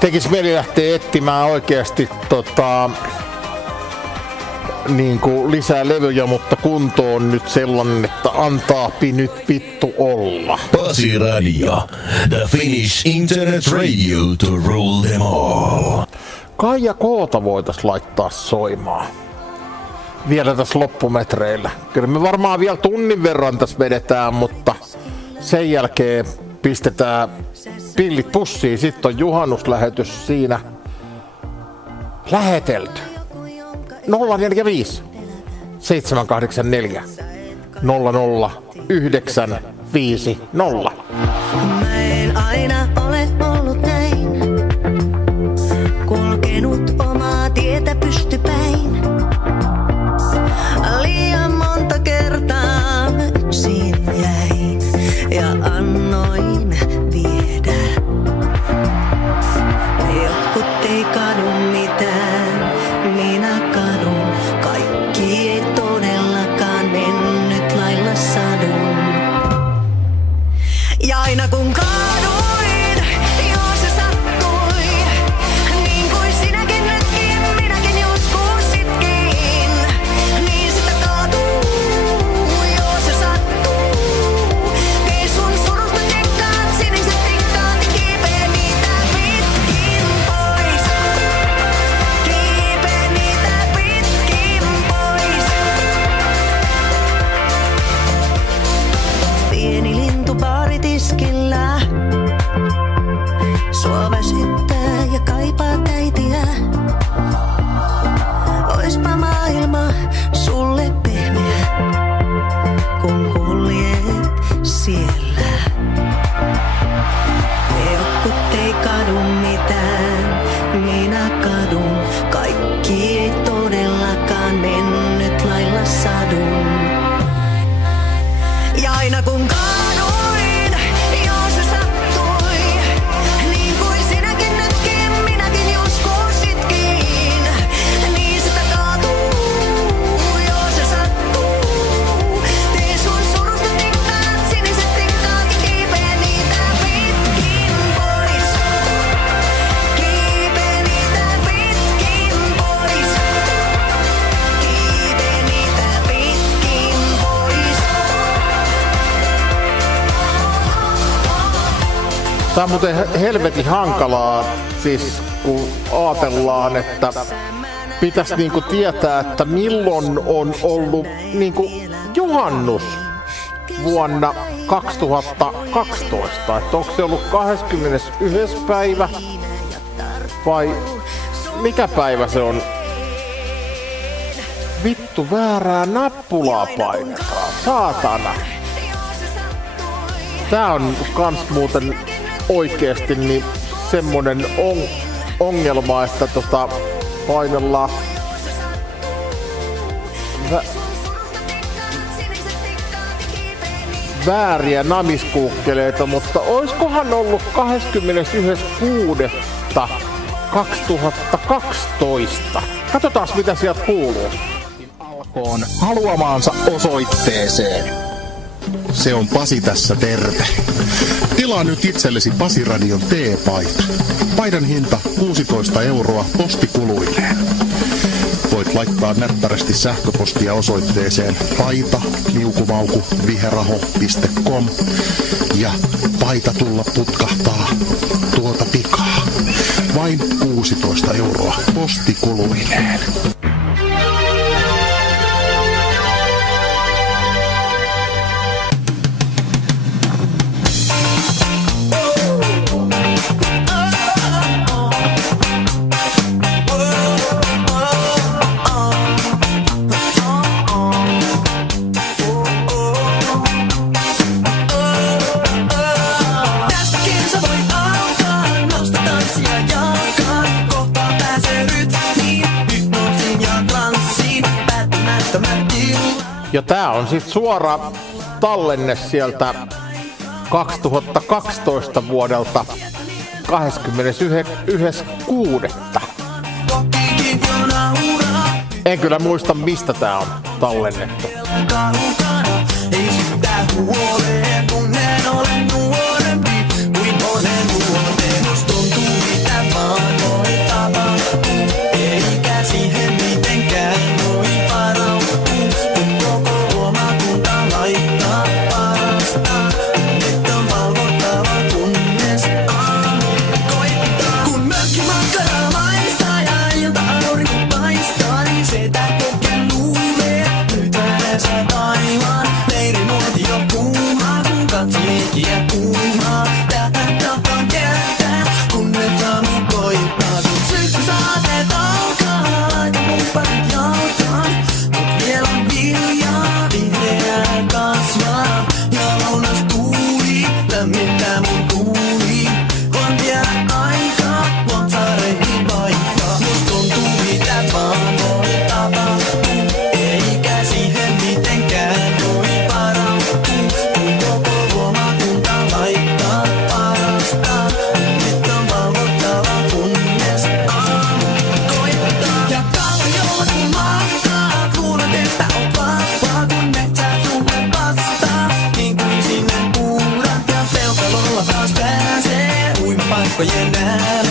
tekis mieli lähteä etsimään oikeasti niinku lisää levyjä, mutta kunto on nyt sellainen, että antaapi nyt vittu olla. Pasi Radio, the Finnish internet radio to rule them all. Kaija Koota voitais laittaa soimaan. Vielä tässä loppumetreillä. Kyllä me varmaan vielä tunnin verran tässä vedetään, mutta sen jälkeen pistetään pillit pussiin. Sitten on juhannuslähetys siinä lähetelty. 045 784 00950. Mä en aina ole ollut näin, kulkenut omaa tietä pystypäin. Liian monta kertaa mä yksin jäin ja annoin viedä. Jotkut ei kadu mitään, minä kadun. Kaikki ei todellakaan mennyt lailla sadun. Ja aina kun kaaduin, joo se sattui, niin kuin sinäkin nytkin, minäkin joskus sitkin, niin sitä kaatuu, joo se sattuu. Tee sun surusta tikkaat, siniset tikkaat, kiipee niitä pitkin pois. Kiipee niitä pitkin pois. Pieni lintu baaritiskillä sua väsyttää ja kaipaat äitiä. Oispa maailma sulle pehmeä, kun kuljet siellä. Jotkut ei kadu mitään, minä kadun. Kaikki ei todellakaan mennyt lailla sadun. Ja aina kun kaaduin, joo se sattui, niin kuin sinäkin nytkin, minäkin joskus sitkin, niin sitä kaatuu, joo se sattuu. Tee sun surusta tikkaat, siniset tikkaat, kiipee niitä pitkin pois. Kiipee niitä pitkin pois. Kiipee niitä pitkin pois. Tää on muuten helvetin hankalaa, siis kun ajatellaan, että pitäisi niinku tietää, että milloin on ollut niinku juhannus vuonna 2012. Että onko se ollut 21. päivä vai mikä päivä se on? Vittu, väärää nappulaa painetaan, saatana. Tää on kans muuten oikeesti niin semmonen ongelma, että painellaan vääriä namiskuukkeleita, mutta oiskohan ollut 21.6.2012. Katsotaas mitä sieltä kuuluu. Alkoon haluamaansa osoitteeseen. Se on Pasi tässä, terve. Tilaa nyt itsellesi Pasi Radion T-paita. Paidan hinta 16 € postikuluilleen. Voit laittaa näppärästi sähköpostia osoitteeseen paita@viheraho.com ja paita tulla putkahtaa tuota pikaa. Vain 16 € postikuluilleen. Ja tää on sit suora tallenne sieltä 2012 vuodelta 21.6. En kyllä muista mistä tää on tallennettu. Tuntuu mitä vaan.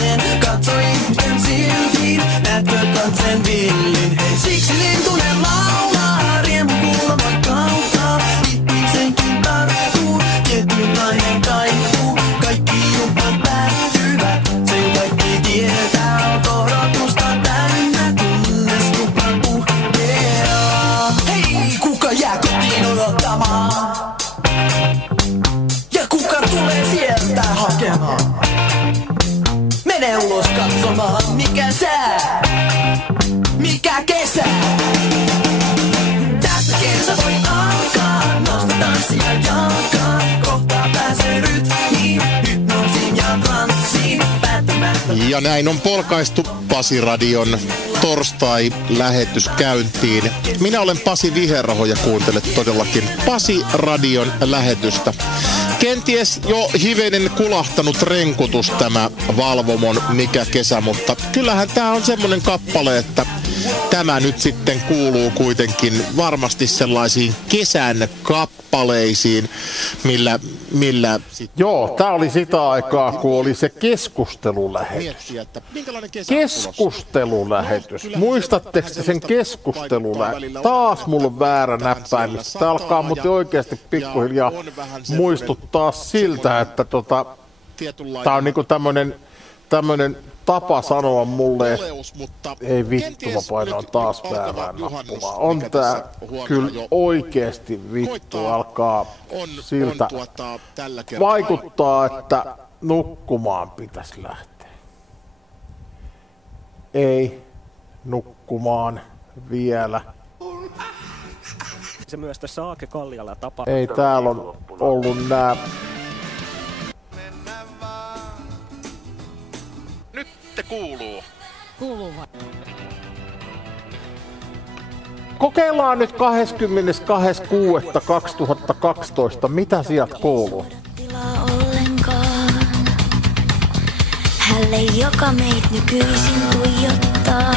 katseen, katso ihmisten silmiin, näetkö katseen villin? Siksi lintunen laulaa, riemu kuuloman kautta, itsenkin tarttuu, tietynlainen kaipuu, kaikki juhlat päättyvät, sen kaikki tietää, on korotusta täynnä, kunnes tuplan puhkeaa. Hei, kuka jää kotiin odottamaan? Ja kuka tulee sieltä hakemaan? Mene ulos katsomaan, mikä sää, mikä kesä. Tästä kesä voi alkaa, nosta tanssia jalkaan. Kohta pääsee rytmiin, hypnoosiin ja transsiin. Päättämättä. Ja näin on polkaistu Pasi-radion torstai-lähetys käyntiin. Minä olen Pasi Viherraho ja kuuntelet todellakin Pasi-radion lähetystä. Kenties jo hivenen kulahtanut renkutus tämä Valvomon Mikä kesä, mutta kyllähän tää on semmonen kappale, että tämä nyt sitten kuuluu kuitenkin varmasti sellaisiin kesän kappaleisiin, millä Joo, tää oli sitä aikaa, kun oli se keskustelulähetys. miettiä, että minkälainen kesä on tulossa. Keskustelulähetys. Muistatteko te sen keskustelulähetys? Taas mulla on väärä näppäimistä. Tää alkaa muuten oikeasti pikkuhiljaa muistuttaa siltä, että tää on niinku tämmönen tapa sanoa mulle, että ei vittu, mä painan taas väärää nappulaa. On tää kyllä oikeesti vittu, alkaa siltä vaikuttaa, että nukkumaan pitäisi lähteä. Ei nukkumaan vielä. Se myös tässä Aake Kalliala tapa. Ei täällä on ollut nää. Nyt te kuuluu. Kokeillaan nyt 22.6.2012, mitä sieltä kuuluu. Tilaa ollenkaan. Hälle, joka meit nykyisin tuijottaa,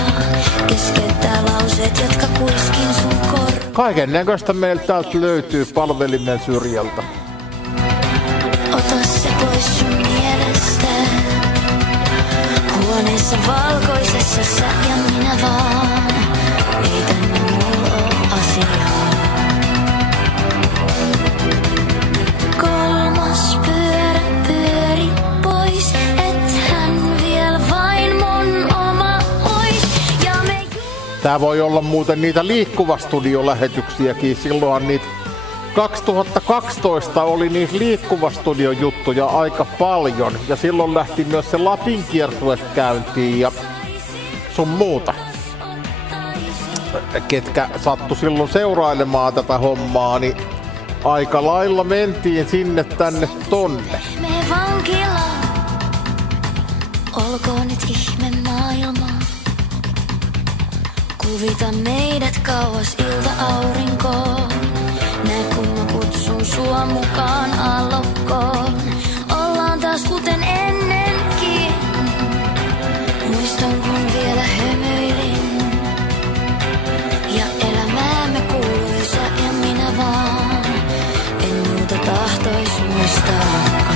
keskeyttää lauseet, jotka kuiskin sun korvaan. Kaiken näköistä meiltä täältä löytyy palvelimen syrjältä. Ota se pois sun mielestä. Huoneessa valkoisessa sä ja minä vaan. Ei tänne mulla oo asiaa. Kolmas pyörä pyöri pois, ethän vielä vain mun oma ois. Ja me Tää voi olla muuten niitä Liikkuva Studio-lähetyksiäkin. Silloin niitä 2012 oli niitä Liikkuva Studio-juttuja aika paljon. Ja silloin lähti myös se Lapin kiertue käyntiin ja sun muuta. Ketkä sattu silloin seurailemaan tätä hommaa, niin aika lailla mentiin sinne tänne tonne. me vankila. Olkoon nyt ihme maailma. Kuvita meidät kauas ilta-aurinkoon. Näin kun mä kutsun sua mukaan aallokkoon. Ollaan taas kuten ennenkin. Muistan kun vielä hymyilin. Ja elämäämme kuului sä ja minä vaan. En muuta tahtois muistaakaan.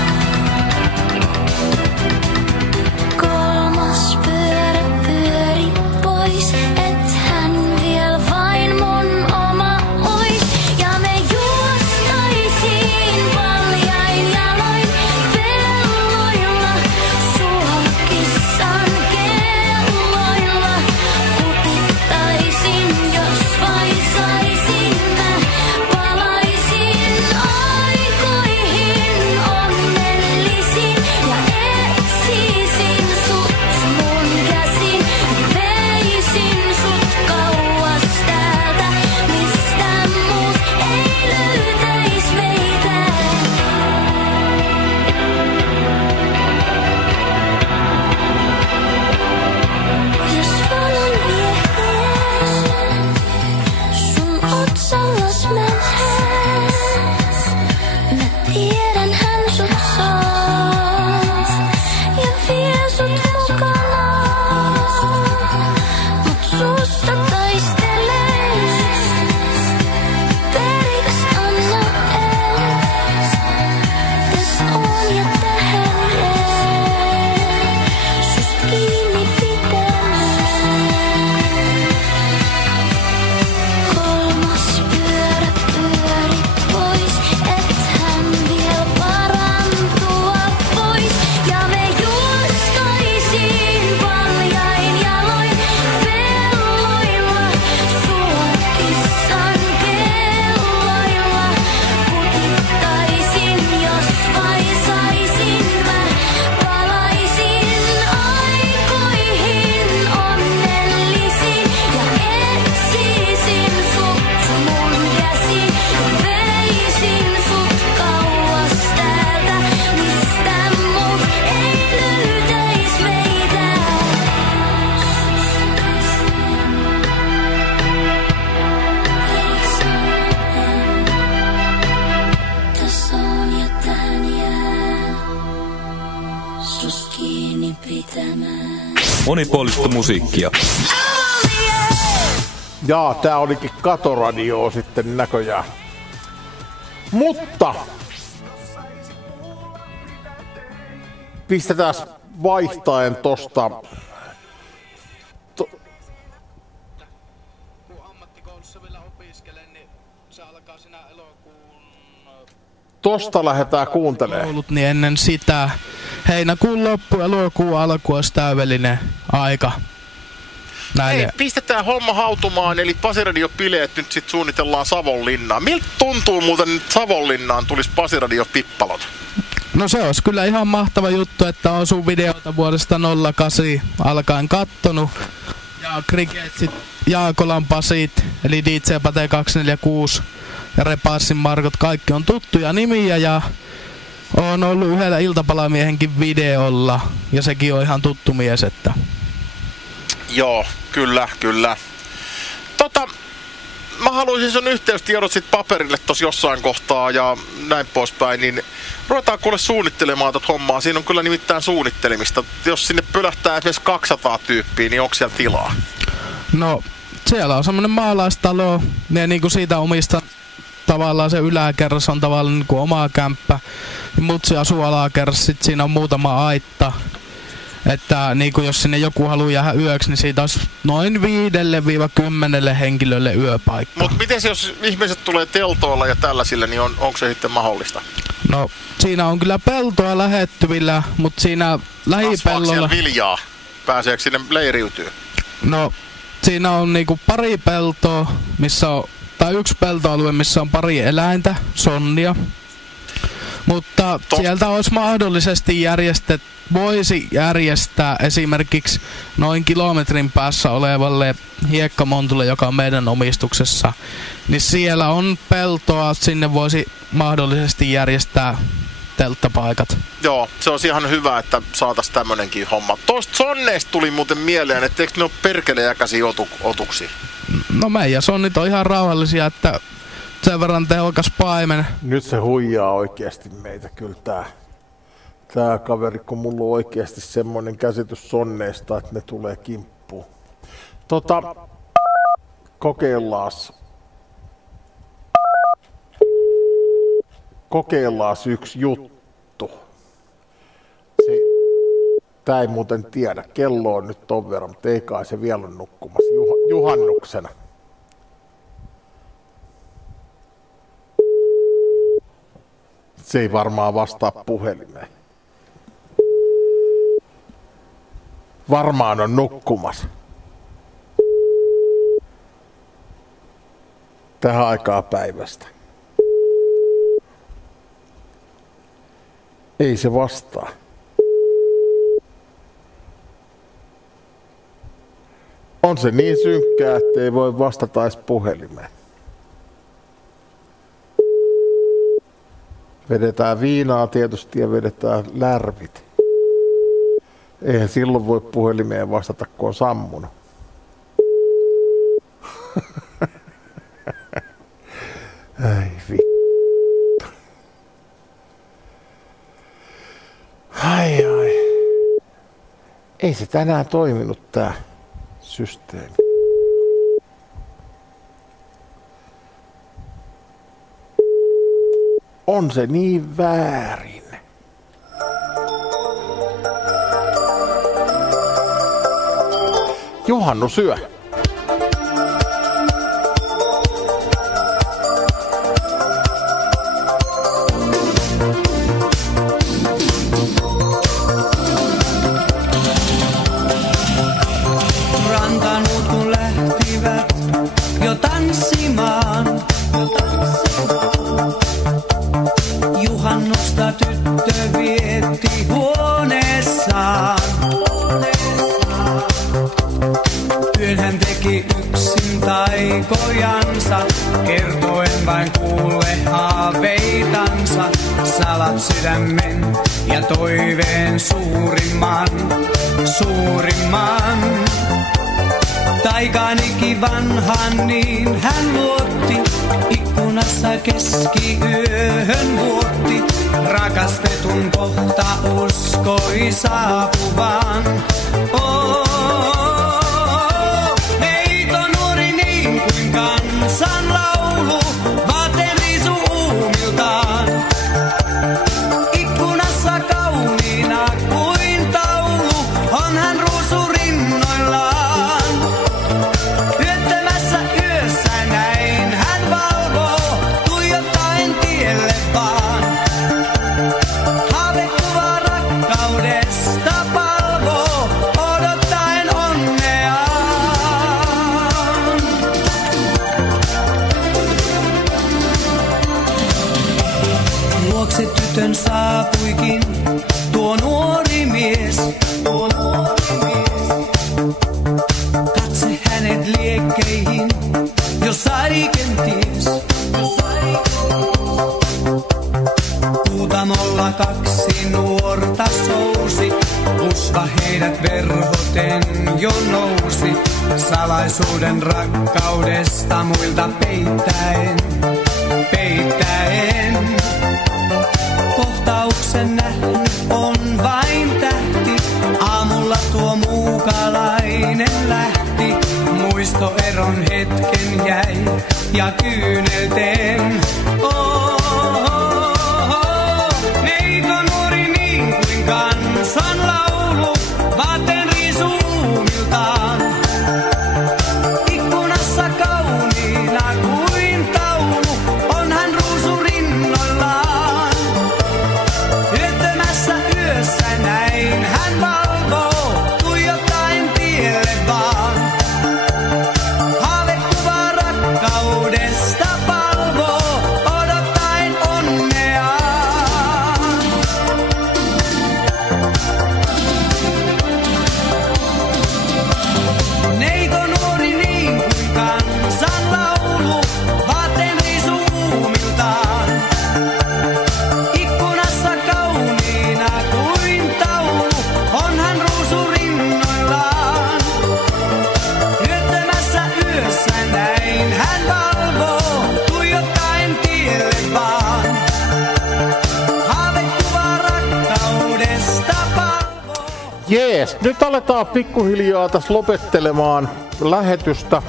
Kolmas pyörä pyöri pois, ethän vielä vain mun oma ois. Ja me juostaisiin paljain jaloin pelloilla Monipuolista musiikkia. Jaa, tää olikin Katoradio sitten näköjään. Mutta pistetään vaihtaen tosta. Kun ammattikoulussa vielä opiskelen, niin se alkaa siinä elokuun... Tosta lähdetään kuuntelemaan. Ollut niin ennen sitä heinäkuun loppu, elokuun alku olisi täydellinen aika. Näille. Hei, pistetään homma hautumaan, eli Pasiradio-bileet nyt sit suunnitellaan Savonlinnaan. Miltä tuntuu muuten, että Savonlinnaan tulisi Pasiradio-pippalot? No se olisi kyllä ihan mahtava juttu, että on sun videota vuodesta 08 alkaen kattonut. Ja Cricketsit, Jaakolan Pasit, eli DJ Pate 246 ja Repassin Markot, kaikki on tuttuja nimiä ja on ollut yhdellä iltapalamiehenkin videolla ja sekin on ihan tuttu mies, että... Joo, kyllä. Mä haluaisin sun yhteystiedot sit paperille tossa jossain kohtaa ja näin poispäin, niin ruvetaan kuule suunnittelemaan tot hommaa. Siinä on kyllä nimittäin suunnittelemista. Jos sinne pölähtää esimerkiksi 200 tyyppiä, niin onko siellä tilaa? No, siellä on semmonen maalaistalo, ne niinku siitä omista tavallaan se yläkerras on tavallaan niinku oma kämppä. Mutsi asuu alakerras, sit siinä on muutama aitta. Että niinku jos sinne joku haluaa jäädä yöksi, niin siitä olisi noin 5-10 henkilölle yöpaikka. Mut miten jos ihmiset tulee teltoilla ja tällaisilla, niin onko se sitten mahdollista? No, siinä on kyllä peltoa lähettyvillä, mutta siinä lähipellolla... Kasvaako viljaa? Pääseekö sinne leiriytyy? No, siinä on niinku pari peltoa, missä on... Tai yksi peltoalue, missä on pari eläintä, sonnia. Mutta sieltä olisi mahdollisesti voisi järjestää esimerkiksi noin kilometrin päässä olevalle hiekkamontulle, joka on meidän omistuksessa. Niin siellä on peltoa, sinne voisi mahdollisesti järjestää telttapaikat. Joo, se on ihan hyvä, että saatais tämmönenkin homma. Tosta sonneista tuli muuten mieleen, että eikö ne ole perkeleäkäisiä otuksia? No meidän sonnit on ihan rauhallisia, että sen verran tehokas paimen. Nyt se huijaa oikeasti meitä kyllä tää kaveri, kun mulla on oikeasti semmoinen käsitys sonneista, että ne tulee kimppuun. Kokeillaan yksi juttu. Tää ei muuten tiedä, kello on nyt ton verran, mutta ei kai se vielä on nukkumassa juhannuksena. Se ei varmaan vastaa puhelimeen. Varmaan on nukkumassa. Tähän aikaa päivästä. Ei se vastaa. On se niin synkkää, ettei voi vastata edes puhelimeen. Vedetään viinaa tietysti ja vedetään lärvit. Eihän silloin voi puhelimeen vastata, kun on sammunut. Ai vittu. Ai. Ei se tänään toiminut tää systeemi. On se niin väärin. Juhannus yö. Rantanut kun lähtivät jo tanssimaan. Juhannusta tyttö vietti huoneessaan. Yön hän teki yksin taikojansa, kertoen vain kuulle haaveitansa. Salat sydämen ja toiveen suurimman. Taikaanikin vanhan, niin hän luotti. Ikkunassa keskiyöhön vuotti. Rakastetun kohta uskoi saapuvan. Neito nuori niin kuin kansan laulu. Vaateen riisu uumiltaan. Ikkunassa kauniina kuin taulu. On hän ruusu rinnoillaan. Yöttömässä yössä näin hän valvoo. Tuijottaen tielle vaan. Haavekuva rakkaudesta palvoo. Odottaen onneaan. Luokse tytön saapuikin tuo nuori mies. Katse hänet liekkeihin, jos sai kenties. Huutamolla kaksi nuorta sousi. Usva heidät verhoten jo nousi. Salaisuuden rakkaudesta muilta peittäen. Kohtauksen nähnyt on vain tähti. Aamulla tuo muukalainen lähti. Muistoeron hetken jäi ja kyynelten. Neito nuori niin kuin kansan laulu. Vaateen riisu uumiltaan. Ikkunassa kauniina kuin taulu. On hän ruusu rinnoillaan. Yöttömässä yössä näin hän valvoo. Tuijottaen tielle vaan. Haavekuva rakkaudesta palvoo. Odottaen onneaan. Neito nuori niin kuin kansan laulu. Vaateen riisu uumiltaan. Ikkunassa kauniina kuin taulu. On hän ruusu rinnoillaan. Yöttömässä yössä näin hän valvoo. Tuijottaen tielle vaan. Haavekuva rakkaudesta palvoo. Jees, nyt aletaan pikkuhiljaa tässä lopettelemaan lähetystä.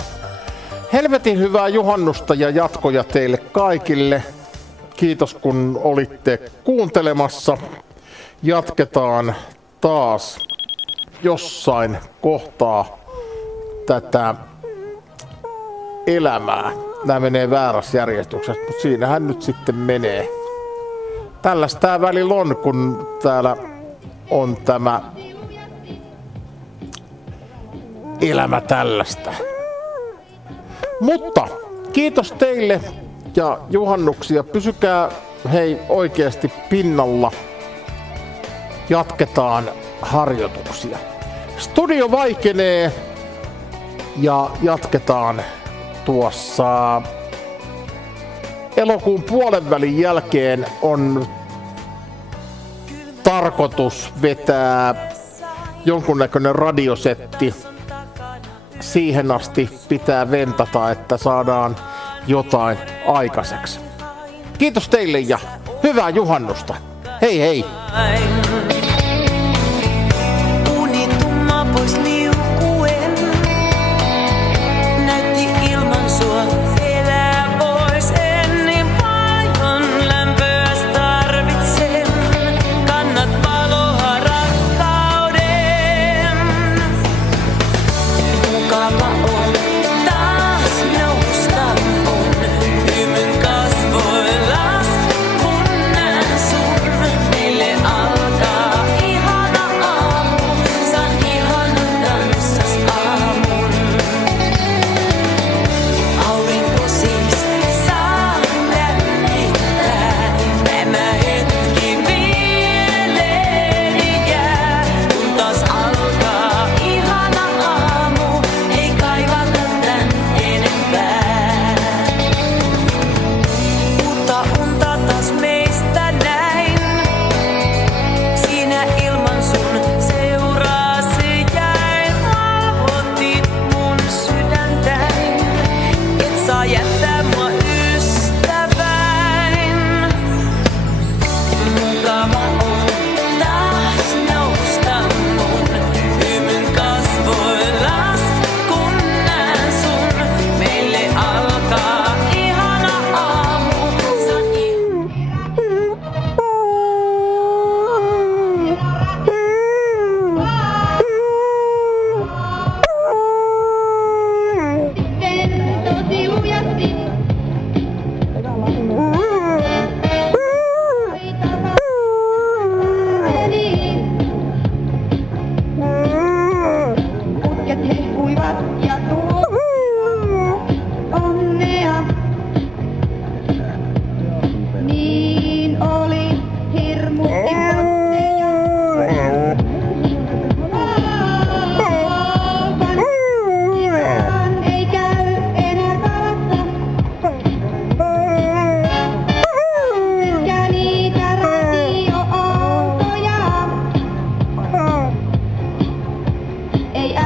Helvetin hyvää juhannusta ja jatkoja teille kaikille. Kiitos kun olitte kuuntelemassa. Jatketaan taas jossain kohtaa tätä elämää. Nämä menee väärässä järjestyksessä, mutta siinähän nyt sitten menee. Tällaista tää välillä on, kun täällä on tämä elämä tällaista. Mutta kiitos teille ja juhannuksia. Pysykää hei oikeasti pinnalla. Jatketaan harjoituksia. Studio vaikenee ja jatketaan tuossa elokuun puolenvälin jälkeen on tarkoitus vetää jonkunnäköinen radiosetti. Siihen asti pitää ventata, että saadaan jotain aikaiseksi. Kiitos teille ja hyvää juhannusta. Hei hei! Unitumma pois liukuen. Näytti ilman sua elää pois. En niin paljon lämpöä tarvitsen. Kannat valoa rakkauden. Mukava on taas nousta on. Hymyn kasvoillas kun näen sun. Meille alkaa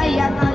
äijät